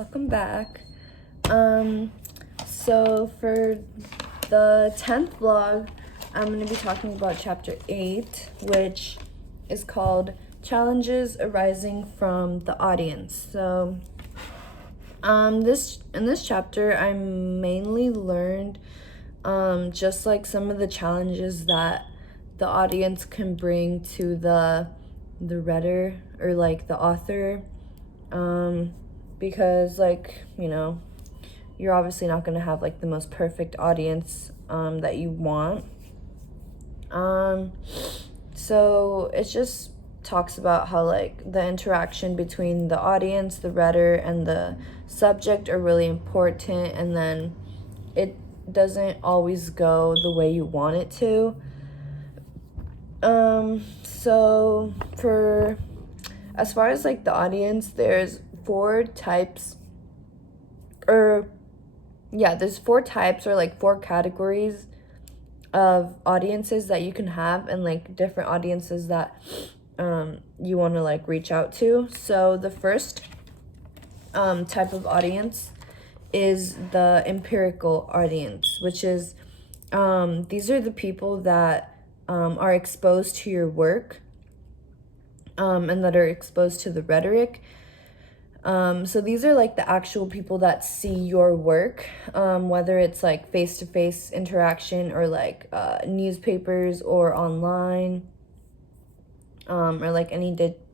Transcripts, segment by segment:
Welcome back. So for the 10th vlog, I'm going to be talking about chapter 8, which is called Challenges Arising from the Audience. So in this chapter, I mainly learned just like some of the challenges that the audience can bring to the reader or like the author, because like, you're obviously not going to have like the most perfect audience that you want. So it just talks about how like the interaction between the audience, the reader, and the subject are really important, and then it doesn't always go the way you want it to. So for as far as like the audience, there's four types or like four categories of audiences that you can have, and like different audiences that you want to like reach out to. So the first type of audience is the empirical audience, which is these are the people that are exposed to your work, and that are exposed to the rhetoric. So these are like the actual people that see your work, whether it's like face-to-face interaction or like newspapers or online, or like any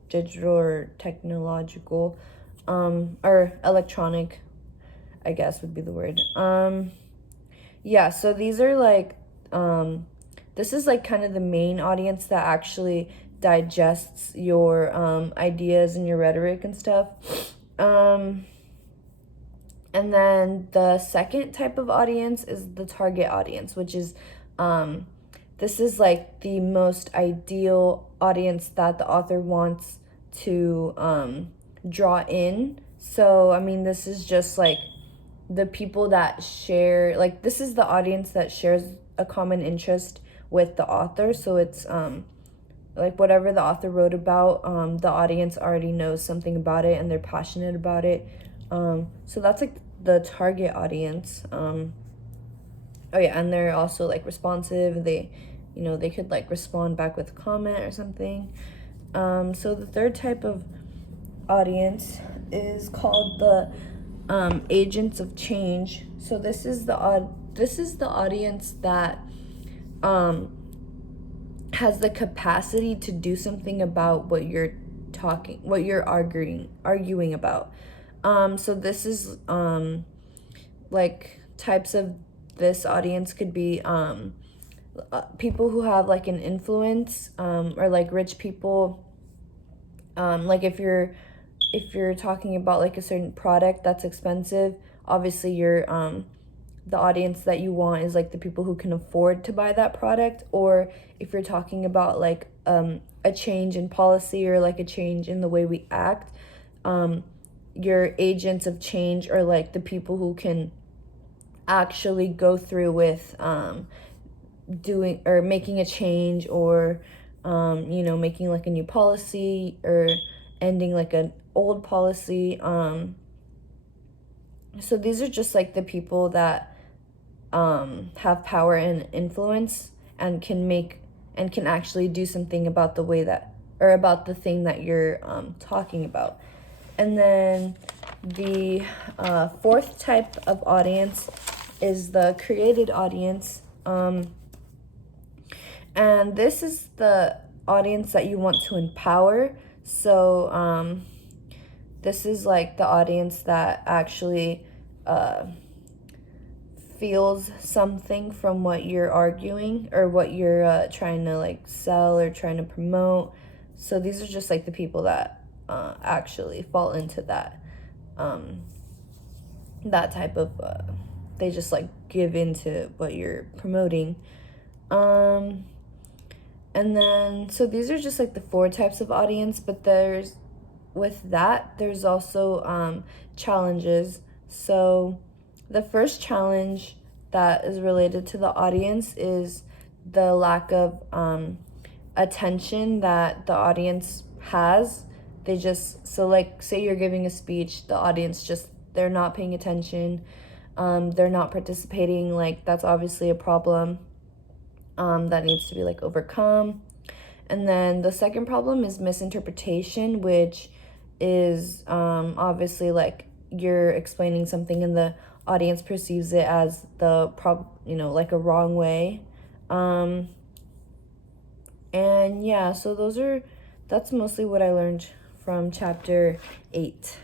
digital or technological or electronic, I guess would be the word. So these are like this is like kind of the main audience that actually digests your ideas and your rhetoric and stuff. And then the second type of audience is the target audience, which is this is like the most ideal audience that the author wants to draw in. So I mean, this is just like the people that share, like this is the audience that shares a common interest with the author. So it's like whatever the author wrote about, the audience already knows something about it and they're passionate about it. So that's like the target audience. And they're also like responsive. They could like respond back with a comment or something. So the third type of audience is called the agents of change. So this is the audience that has the capacity to do something about what you're arguing about. So this is like types of this audience could be people who have like an influence, or like rich people. Like if you're talking about like a certain product that's expensive, obviously you're the audience that you want is like the people who can afford to buy that product. Or if you're talking about like a change in policy or like a change in the way we act, your agents of change are like the people who can actually go through with doing or making a change, or making like a new policy or ending like an old policy. So these are just like the people that have power and influence and can actually do something about the way that, or about the thing that you're talking about. And then the fourth type of audience is the created audience. And this is the audience that you want to empower. So this is like the audience that actually feels something from what you're arguing or what you're trying to like sell or trying to promote. So these are just like the people that actually fall into that that type of they just like give into what you're promoting. And then so these are just like the four types of audience, but there's also challenges. So the first challenge that is related to the audience is the lack of attention that the audience has. Like say you're giving a speech, the audience just they're not paying attention, they're not participating, like that's obviously a problem that needs to be like overcome. And then the second problem is misinterpretation, which is obviously like you're explaining something and the audience perceives it as like a wrong way. And yeah, so that's mostly what I learned from chapter 8.